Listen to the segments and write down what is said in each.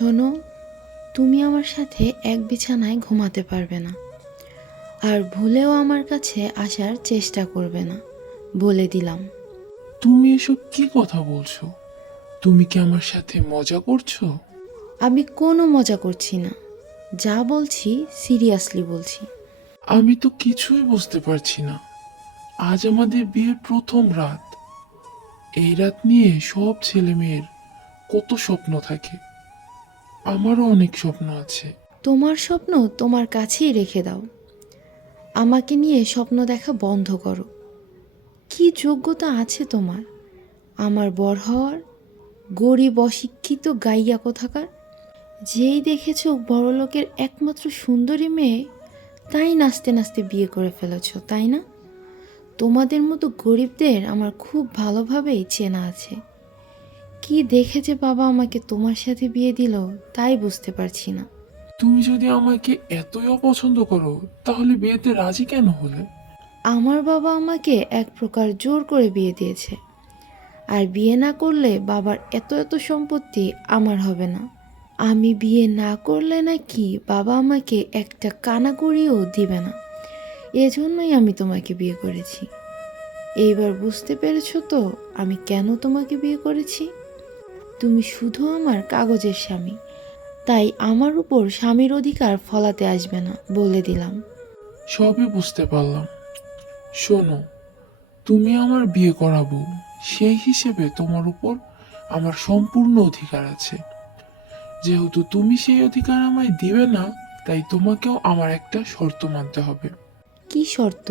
শোনো, তুমি আমার সাথে এক বিছানায় ঘুমাতে পারবে না, আর ভুলেও আমার কাছে আসার চেষ্টা করবে না, বলে দিলাম। তুমি এসব কি কথা বলছো? তুমি কি আমার সাথে মজা করছো? আমি কোনো মজা করছি না, যা বলছি সিরিয়াসলি বলছি। আমি তো কিছুই বুঝতে পারছি না। আজ আমাদের বিয়ের প্রথম রাত। এই রাত নিয়ে সব ছেলে মেয়ের কত স্বপ্ন থাকে। আমারও অনেক স্বপ্ন আছে। তোমার স্বপ্ন তোমার কাছেই রেখে দাও, আমাকে নিয়ে স্বপ্ন দেখা বন্ধ করো। কি যোগ্যতা আছে তোমার আমার বর হওয়ার? গরিব অশিক্ষিত গাইয়া কোথাকার। যেই দেখেছ বড়লোকের একমাত্র সুন্দরী মেয়ে, তাই নাচতে নাচতে বিয়ে করে ফেলেছ, তাই না? তোমাদের মতো গরিবদের আমার খুব ভালোভাবেই চেনা আছে। কি দেখে যে বাবা আমাকে তোমার সাথে বিয়ে দিল, তাই বুঝতে পারছি না। তুমি যদি আমাকে এতই অপছন্দ করো, তাহলে বিয়েতে রাজি কেন হলে? আমার বাবা আমাকে এক প্রকার জোর করে বিয়ে দিয়েছে, আর বিয়ে না করলে বাবার এত এত সম্পত্তি আমার হবে না। আমি বিয়ে না করলে নাকি বাবা আমাকে একটা কানাকড়িও দিবে না। এজন্যই আমি তোমাকে বিয়ে করেছি। এইবার বুঝতে পেরেছো তো আমি কেন তোমাকে বিয়ে করেছি? তুমি শুধু আমার কাগজের স্বামী, তাই আমার উপর স্বামীর অধিকার ফলাতে আসবে না, বলে দিলাম। সবই বুঝতে পারলাম। শোনো, তুমি আমার বিয়ে করাবো, সেই হিসেবে তোমার উপর আমার সম্পূর্ণ অধিকার আছে। যেহেতু তুমি সেই অধিকার আমায় দিবে না, তাই তোমাকেও আমার একটা শর্ত মানতে হবে। কি শর্ত?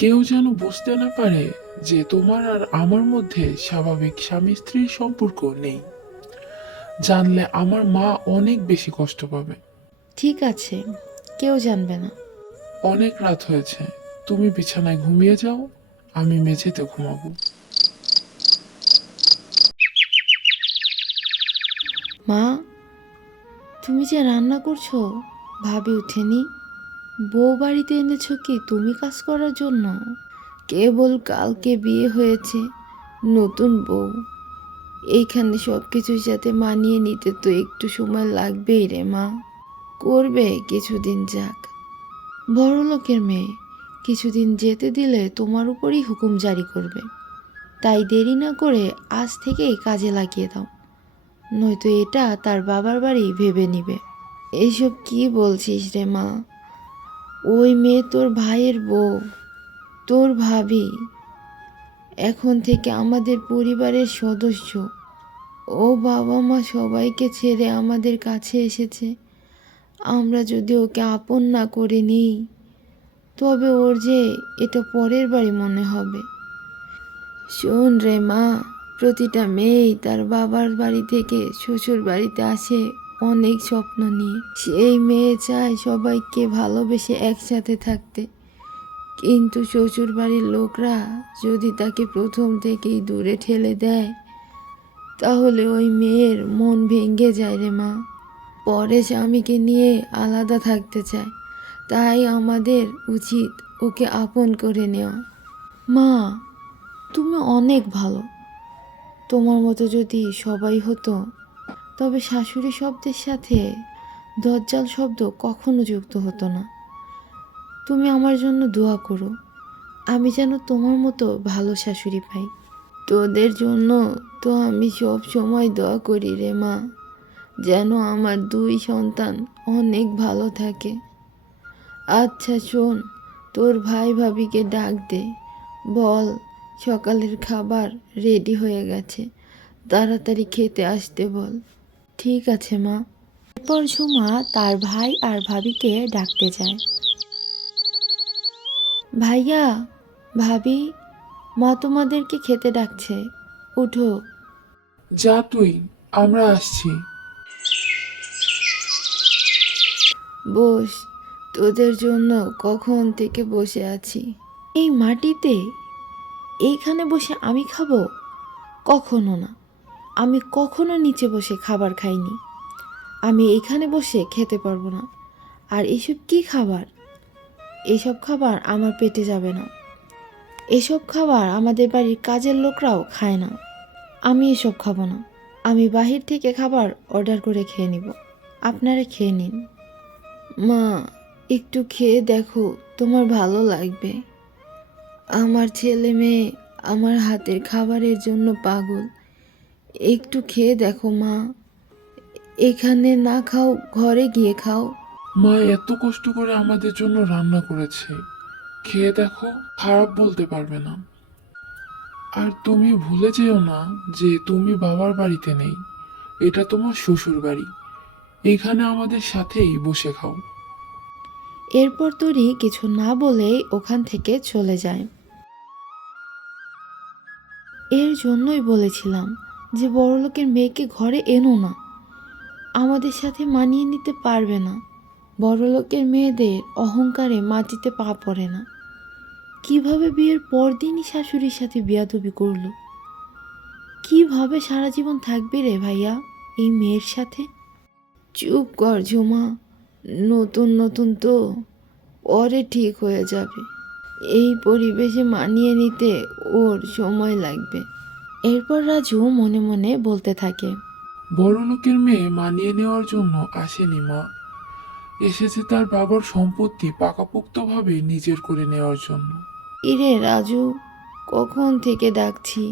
কেউ যেন বুঝতে না পারে যে তোমার আর আমার মধ্যে স্বাভাবিক স্বামী স্ত্রীর সম্পর্ক নেই। জানলে আমার মা অনেক বেশি কষ্ট পাবে। ঠিক আছে, কেউ জানবে না। অনেক রাত হয়েছে, তুমি বিছানায় ঘুমিয়ে যাও, আমি মেঝেতে ঘুমাবো। মা, তুমি যে রান্না করছো, ভাবি উঠেনি? বউ বাড়িতে এনেছো কি তুমি কাজ করার জন্য? কেবল কালকে বিয়ে হয়েছে, নতুন বউ, এইখানে সব কিছুর সাথে মানিয়ে নিতে তো একটু সময় লাগবেই রে মা। করবে কিছুদিন যাক, বড় লোকের মেয়ে, কিছুদিন যেতে দিলে তোমার উপরই হুকুম জারি করবে। তাই দেরি না করে আজ থেকেই কাজে লাগিয়ে দাও, নয়তো এটা তার বাবার বাড়ি ভেবে নিবে। এইসব কি বলছিস রে মা? ওই মেয়ে তোর ভাইয়ের বউ, তোর ভাবি, এখন থেকে আমাদের পরিবারের সদস্য। ও বাবা মা সবাইকে ছেড়ে আমাদের কাছে এসেছে। আমরা যদি ওকে আপন না করে নিই, তবে ওর যে এটা পরের বাড়ি মনে হবে। শোন রে মা, প্রতিটা মেয়েই তার বাবার বাড়ি থেকে শ্বশুর বাড়িতে আসে অনেক স্বপ্ন নিয়ে। সেই মেয়ে চায় সবাইকে ভালোবেসে একসাথে থাকতে, কিন্তু শ্বশুর বাড়ির লোকরা যদি তাকে প্রথম থেকেই দূরে ঠেলে দেয়, তাহলে ওই মেয়ের মন ভেঙে যায় রে মা। পরে স্বামীকে নিয়ে আলাদা থাকতে চায়। তাই আমাদের উচিত ওকে আপন করে নেওয়া। মা, তুমি অনেক ভালো। তোমার মতো যদি সবাই হতো, তবে শাশুড়ি শব্দের সাথে দজ্জাল শব্দ কখনো যুক্ত হতো না। তুমি আমার জন্য দোয়া করো, আমি যেন তোমার মতো ভালো শাশুড়ি পাই। তোদের জন্য তো আমি সব সময় দোয়া করি রে মা, যেন আমার দুই সন্তান অনেক ভালো থাকে। আচ্ছা শোন, তোর ভাই ভাবিকে ডাক দে, বল সকালের খাবার রেডি হয়ে গেছে, তাড়াতাড়ি খেতে আসতে বল। ঠিক আছে মা। এরপর ঝুমা তার ভাই আর ভাবিকে ডাকতে যায়। ভাইয়া, ভাবি, মা তোমাদেরকে খেতে ডাকছে, উঠো। যা তুই, আমরা আসছি। বস, তোদের জন্য কখন থেকে বসে আছি এই মাটিতে। এইখানে বসে আমি খাবো? কখনো না, আমি কখনো নিচে বসে খাবার খাইনি। আমি এইখানে বসে খেতে পারবো না। আর এসব কি খাবার? এসব খাবার আমার পেটে যাবে না। এসব খাবার আমাদের বাড়ির কাজের লোকরাও খায় না। আমি এসব খাবো না। আমি বাহির থেকে খাবার অর্ডার করে খেয়ে নিব, আপনারা খেয়ে নিন। মা, একটু খেয়ে দেখো, তোমার ভালো লাগবে। আমার ছেলে মেয়ে আমার হাতের খাবারের জন্য পাগল। একটু খেয়ে দেখো মা, এখানে না খাও ঘরে গিয়ে খাও। মা এত কষ্ট করে আমাদের জন্য রান্না করেছে, খেয়ে দেখো, খারাপ বলতে পারবে না। আর তুমি ভুলে যেও না যে তুমি বাবার বাড়িতে নেই, এটা তোমার শ্বশুর বাড়ি। এখানে আমাদের সাথেই বসে খাও। এরপর তরি কিছু না বলেই ওখান থেকে চলে যায়। এর জন্যই বলেছিলাম যে বড়লোকের মেয়েকে ঘরে এনো না, আমাদের সাথে মানিয়ে নিতে পারবে না। বড়লোকের মেয়েদের অহংকারে মাটিতে পা পড়ে না। কিভাবে বিয়ের পরদিনই শাশুড়ির সাথে বিয়াদবি করলো? কিভাবে সারা জীবন থাকবে রে ভাইয়া এই মেয়ের সাথে? চুপ কর ঝুমা, নতুন নতুন তো, পরে ঠিক হয়ে যাবে। এই পরিবেশে মানিয়ে নিতে ওর সময় লাগবে। এরপর রাজু মনে মনে বলতে থাকে, বড় লোকের মেয়ে মানিয়ে নেওয়ার জন্য আসেনি মা, এসেছে তার বাবার সম্পত্তি পাকাপোক্তভাবে নিজের করে নেওয়ার জন্য। ইরে রাজু, কখন থেকে ডাকছি,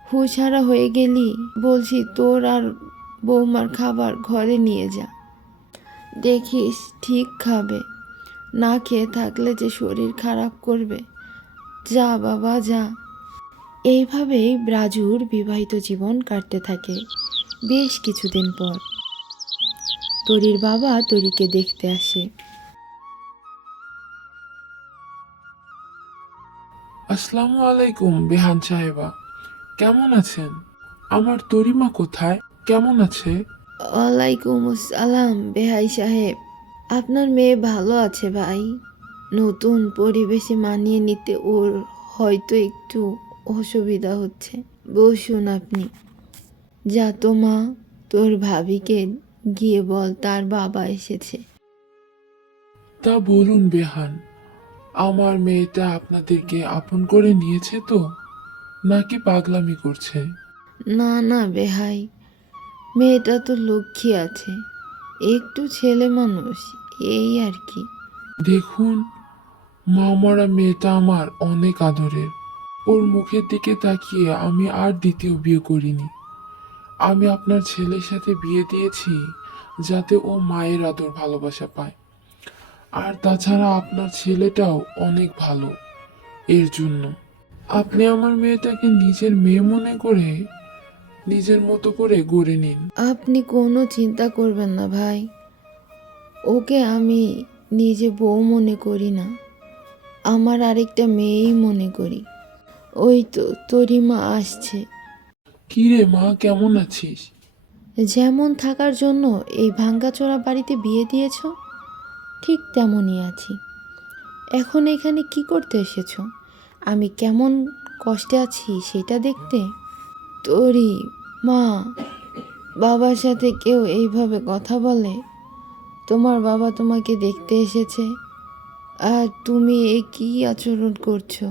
হুঁশহারা হয়ে গেলি। বলছি তোর আর বৌমার খাবার ঘরে নিয়ে যা, দেখিস ঠিক খাবে। না খেয়ে থাকলে যে শরীর খারাপ করবে। যা বাবা যা। এইভাবেই রাজুর বিবাহিত জীবন কাটতে থাকে। বেশ কিছুদিন পর তরির বাবা তরিকে দেখতে আসে। আসসালামু আলাইকুম বেহান সাহেবা, কেমন আছেন? আমার তরিমা কোথায়, কেমন আছে? ওয়ালাইকুম আসসালাম বেহাই সাহেব, আপনার মেয়ে ভালো আছে ভাই। নতুন পরিবেশে মানিয়ে নিতে ওর হয়তো একটু অসুবিধা হচ্ছে। বসুন আপনি। যা তো মা, তোর ভাবিকে গিয়ে বল তার বাবা এসেছে। তা বলুন বেহান, আমার মেয়েটা আপনাদেরকে আপন করে নিয়েছে তো, নাকি পাগলামি করছে? না না বেহাই, মেয়েটা তো লক্ষ্মী আছে, একটু ছেলে মানুষ, এই আর কি। দেখুন, মা মরা মেয়েটা আমার অনেক আদরের। ওর মুখের দিকে তাকিয়ে আমি আর দ্বিতীয় বিয়ে করিনি। আমি আপনার ছেলের সাথে বিয়ে দিয়েছি যাতে ও মায়ের আদর ভালোবাসা পায়। আর তাছাড়া আপনার ছেলেটাও অনেক ভালো, এর জন্য আপনি আমার মেয়েটাকে নিজের মেয়ে মনে করে নিজের মতো করে গড়ে নিন। আপনি কোনো চিন্তা করবেন না ভাই, ওকে আমি নিজে বউ মনে করি না, আমার আরেকটা মেয়েই মনে করি। ওই তো তোরই মা আসছে। কি রে মা, কেমন আছিস? যেমন থাকার জন্য এই ভাঙ্গাচোরা বাড়িতে বিয়ে দিয়েছ, ঠিক তেমনই আছি। এখন এখানে কি করতে এসেছো? আমি কেমন কষ্টে আছি সেটা দেখতে? তোরই মা, বাবার সাথে কেউ এইভাবে কথা বলে? তোমার বাবা তোমাকে দেখতে এসেছে, আর তুমি এ কী আচরণ করছো?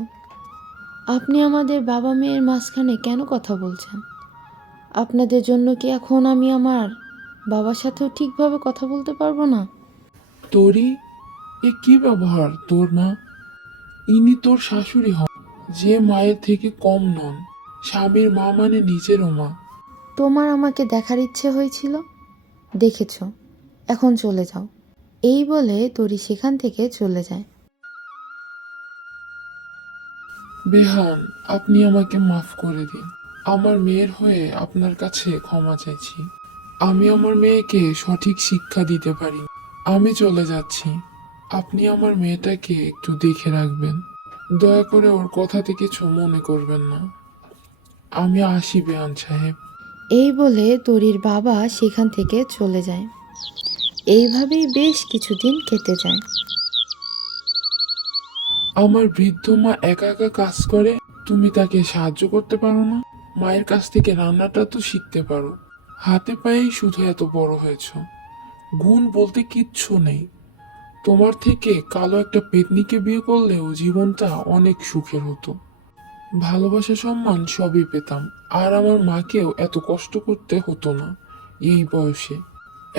আপনি আমাদের বাবা মেয়ের মাঝখানে কেন কথা বলছেন? আপনাদের জন্য কি এখন আমি আমার বাবার সাথেও ঠিকভাবে কথা বলতে পারবো না? তোরই এ কি ব্যবহার তোর মা? ইনি তোর শাশুড়ি হন, যে মায়ের থেকে কম নন। স্বামীর মা মানে নিজেরও মা। তোমার আমাকে দেখার ইচ্ছে হয়েছিল, দেখেছো, এখন চলে যাও। এই বলে তরি সেখান থেকে চলে যায়। বেহান, আপনি আমাকে মাফ করে দিন। আমার মেয়ের হয়ে আপনার কাছে ক্ষমা চাইছি। আমি আমার মেয়েকে সঠিক শিক্ষা দিতে পারি। আমি চলে যাচ্ছি। আপনি আমার মেয়েটাকে একটু দেখে রাখবেন। দয়া করে ওর কথাতে কিছু মনে করবেন না। আমি আসি বেহান সাহেব। এই বলে তরির বাবা সেখান থেকে চলে যায়। এইভাবেই বেশ কিছুদিন কেটে যায়। আমার বৃদ্ধ মা একা একা কাজ করে, তুমি তাকে সাহায্য করতে পারো না? মায়ের কাছ থেকে রান্নাটা তো শিখতে পারো। হাতে পায়েই শুধু এত বড় হয়েছ, গুণ বলতে কিচ্ছু নেই। তোমার থেকে কালো একটা পেতনিকে বিয়ে করলেও জীবনটা অনেক সুখের হতো। ভালোবাসা সম্মান সবই পেতাম, আর আমার মাকেও এত কষ্ট করতে হতো না এই বয়সে।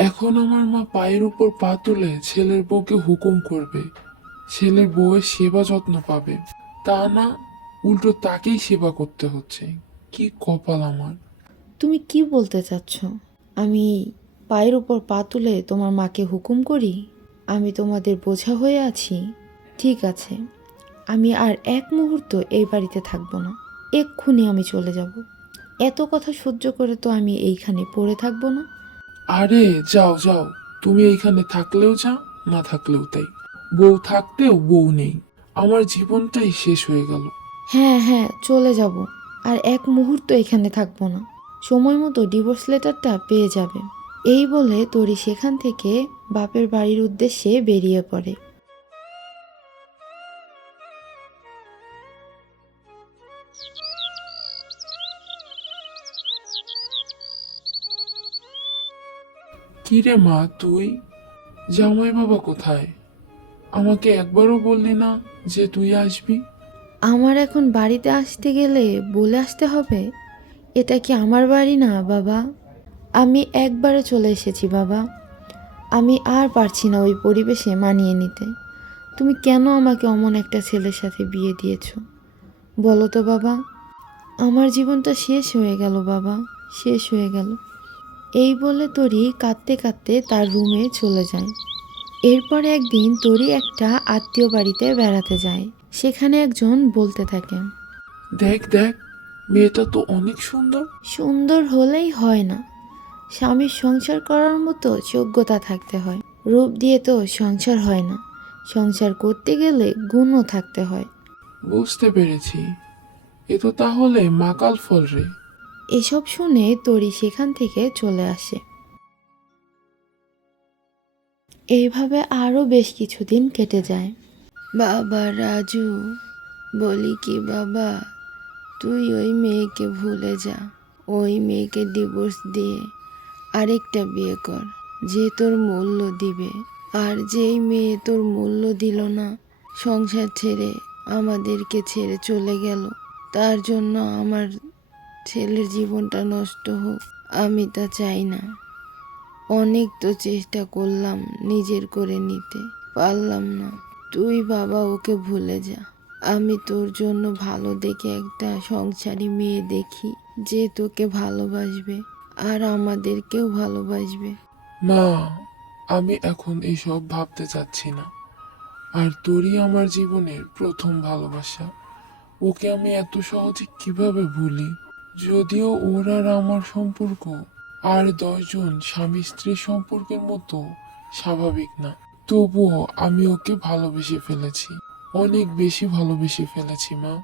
এখন আমার মা পায়ের উপর পা তুলে ছেলের বউকে হুকুম করবে, ছেলের বউয়ের সেবা যত্ন পাবে, তা না উল্টো তাকেই সেবা করতে হচ্ছে। কি কপাল আমার! তুমি কি বলতে চাচ্ছ? আমি পায়ের উপর পা তুলে তোমার মাকে হুকুম করি? আমি তোমাদের বোঝা হয়ে আছি? ঠিক আছে, আমি আর এক মুহূর্ত এই বাড়িতে থাকবো না। এক্ষুনি আমি চলে যাব। এত কথা সহ্য করে তো আমি এইখানে পড়ে থাকবো না। আরে যাও যাও, তুমি এইখানে থাকলেও যা, না থাকলেও তাই। বউ থাকতেও বউ নেই, আমার জীবনটাই শেষ হয়ে গেল। হ্যাঁ হ্যাঁ, চলে যাব। আর এক মুহূর্ত এখানে থাকবো না। সময় মতো ডিভোর্স লেটারটা পেয়ে যাবে। এই বলে তরি সেখান থেকে বাপের বাড়ির উদ্দেশ্যে বেরিয়ে পড়ে। কিরে মা তুই, জামাই বাবা কোথায়? আমাকে একবারও বললি না যে তুই আসবি? আমার এখন বাড়িতে আসতে গেলে বলে আসতে হবে? এটা কি আমার বাড়ি না বাবা? আমি একবারে চলে এসেছি বাবা। আমি আর পারছি না ওই পরিবেশে মানিয়ে নিতে। তুমি কেন আমাকে অমন একটা ছেলের সাথে বিয়ে দিয়েছো বলো তো বাবা? আমার জীবনটা শেষ হয়ে গেল বাবা, শেষ হয়ে গেল। এই বলে তরি কাঁদতে কাঁদতে তার রুমে চলে যায়। এরপর একদিন তরি একটা আত্মীয় বাড়িতে বেড়াতে যায়। সেখানে একজন বলতে থাকে, দেখ দেখ, মেয়েটা তো অনেক সুন্দর। সুন্দর হলেই হয় না, স্বামীর সংসার করার মতো যোগ্যতা থাকতে হয়। রূপ দিয়ে তো সংসার হয় না, সংসার করতে গেলে গুণও থাকতে হয়। বুঝতে পেরেছি, এ তো তাহলে মাকাল ফল রে। এসব শুনে তরি সেখান থেকে চলে আসে। এইভাবে আরও বেশ কিছুদিন কেটে যায়। বাবা রাজু, বলি কি বাবা, তুই ওই মেয়েকে ভুলে যা। ওই মেয়েকে ডিভোর্স দিয়ে আরেকটা বিয়ে কর, যে তোর মূল্য দিবে। আর যেই মেয়ে তোর মূল্য দিল না, সংসার ছেড়ে আমাদেরকে ছেড়ে চলে গেল, তার জন্য আমার ছেলের জীবনটা নষ্ট হোক, আমি তা চাই না। অনেক তো চেষ্টা করলাম নিজের করে নিতে, পারলাম না। তুই বাবা ওকে ভুলে যা। আমি তোর জন্য ভালো দেখে একটা সংসারী মেয়ে দেখি, যে তোকে ভালোবাসবে আর আমাদেরকেও ভালোবাসবে। মা, আমি এখন এইসব ভাবতে চাচ্ছি না। আর তোরই আমার জীবনের প্রথম ভালোবাসা, ওকে আমি এত সহজে কিভাবে ভুলি? যদিও ওর আর আমার সম্পর্ক আর 10 জন স্বামী স্ত্রীর সম্পর্কের মতো স্বাভাবিক না, তবুও আমি ওকে ভালোবেসে ফেলেছি, অনেক বেশি ভালোবেসে ফেলেছি মা।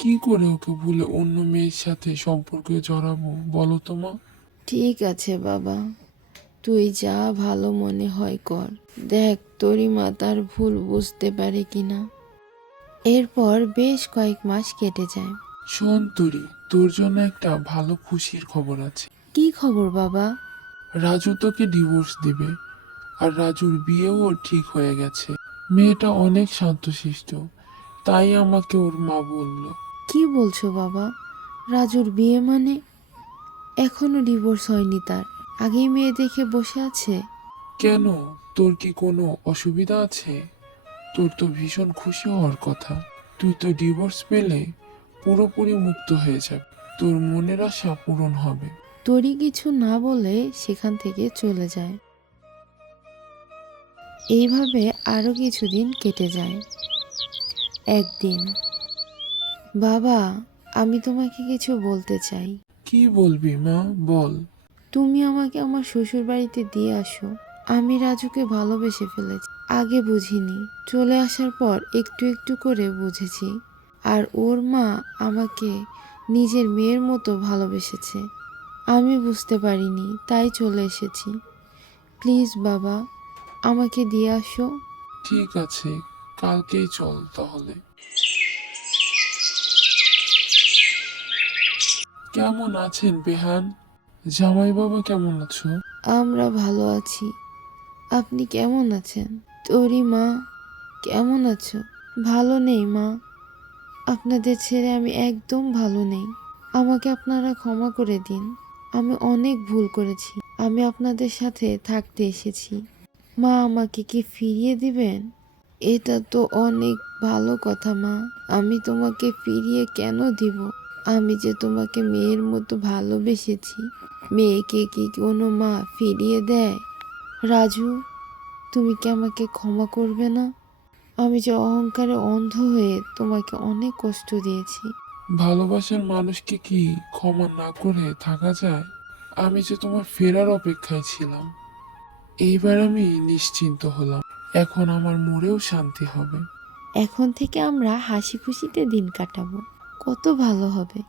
কি করে ওকে ভুলে অন্য মেয়ের সাথে সম্পর্কে জড়াবো বলো তো মা? ঠিক আছে বাবা, তুই যা ভালো মনে হয় কর। দেখ তোরই মা তার ভুল বুঝতে পারে কিনা। এরপর বেশ কয়েক মাস কেটে যায়। শোন তুরি, তোর জন্য একটা ভালো খুশির খবর আছে। কি খবর বাবা? রাজু তোকে ডিভোর্স দিবে, আর রাজুর বিয়েও ঠিক হয়ে গেছে। মেয়েটা অনেক শান্তশিষ্ট, তাই আমাকে ওর মা বলল। কি বলছো বাবা? রাজুর বিয়ে মানে? এখনো ডিভোর্স হয়নি তার, আগেই মেয়ে দেখে বসে আছে? কেন, তোর কি কোনো অসুবিধা আছে? তোর তো ভীষণ খুশি হওয়ার কথা। তুই তো ডিভোর্স পেলে পুরোপুরি মুক্ত হয়ে যাবে, তোর মনের আশা পূরণ হবে। তরি কিছু না বলে সেখান থেকে চলে যায়। এইভাবে আরো কিছুদিন কেটে যায়। একদিন, বাবা, আমি তোমাকে কিছু বলতে চাই। কি বলবি মা, বল। তুমি আমাকে আমার শ্বশুর বাড়িতে দিয়ে আসো। আমি রাজুকে ভালোবেসে ফেলেছি, আগে বুঝিনি। চলে আসার পর একটু একটু করে বুঝেছি। আর ওর মা আমাকে নিজের মেয়ের মতো ভালোবেসেছে, আমি বুঝতে পারিনি, তাই চলে এসেছি। প্লিজ বাবা, আমাকে দিয়ে আসো। ঠিক আছে, কালকেই চল তাহলে। কেমন আছেন বেহান? জামাই বাবা কেমন আছো? আমরা ভালো আছি, আপনি কেমন আছেন? তোরি মা কেমন আছো? ভালো নেই মা, আপনাদের ছেড়ে আমি একদম ভালো নেই। আমাকে আপনারা ক্ষমা করে দিন। আমি অনেক ভুল করেছি। আমি আপনাদের সাথে থাকতে এসেছি। মা, আমাকে কি ফিরিয়ে দিবেন? এটা তো অনেক ভালো কথা মা। আমি তোমাকে ফিরিয়ে কেন দিব? আমি যে তোমাকে মেয়ের মতো ভালোবেসেছি। মেয়েকে কি কোনো মা ফিরিয়ে দেয়? রাজু, তুমি কি আমাকে ক্ষমা করবে না? আমি যে অহংকারে অন্ধ হয়ে তোমাকে অনেক কষ্ট দিয়েছি। ভালোবাসার মানুষকে কি ক্ষমা না করে থাকা যায়? আমি যে তোমার ফেরার অপেক্ষায় ছিলাম। এইবার আমি নিশ্চিন্ত হলাম। এখন আমার মরেও শান্তি হবে। এখন থেকে আমরা হাসি খুশিতে দিন কাটাবো। কত ভালো হবে।